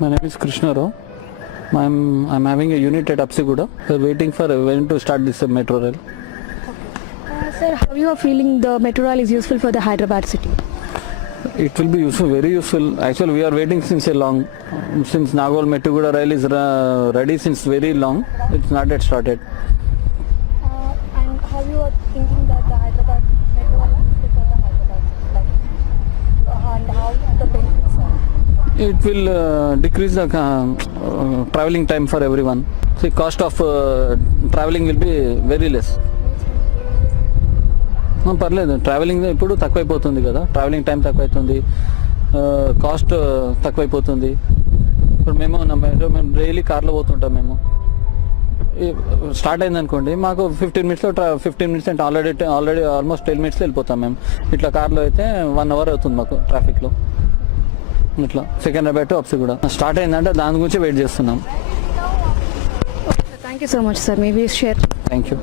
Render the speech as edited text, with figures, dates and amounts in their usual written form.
My name is Krishna Rao. I'm having a unit at Apsiguda. We're waiting for when to start this metro rail. Sir, how you are feeling the metro rail is useful for the Hyderabad city? It will be useful, very useful. Actually, we are waiting since a long. Since Nagol Metuguda rail is ready since very long. It's not yet started. And how you are thinking that the Hyderabad metro rail is useful for the Hyderabad city? And how the benefits are? It will decrease the traveling time for everyone. See, cost of traveling will be very less. పర్లేదు ట్రావెలింగ్ ఇప్పుడు తక్కువైపోతుంది కదా, travelling time తక్కువైతుంది, కాస్ట్ తక్కువైపోతుంది. ఇప్పుడు మేము డైలీ కార్లో పోతుంటాం. మేము స్టార్ట్ అయింది అనుకోండి, మాకు 15 మినిట్స్లో 15 మినిట్స్ అంటే ఆల్రెడీ ఆల్మోస్ట్ 10 మినిట్స్లో వెళ్ళిపోతాం మేము. ఇట్లా కార్లో అయితే 1 అవర్ అవుతుంది మాకు ట్రాఫిక్లో. ఇట్లా సికింద్రాబాద్ టు అప్సిగూడ స్టార్ట్ అయిందంటే దాని గురించి వెయిట్ చేస్తున్నాం. Thank you so much, sir. Maybe share. Thank you.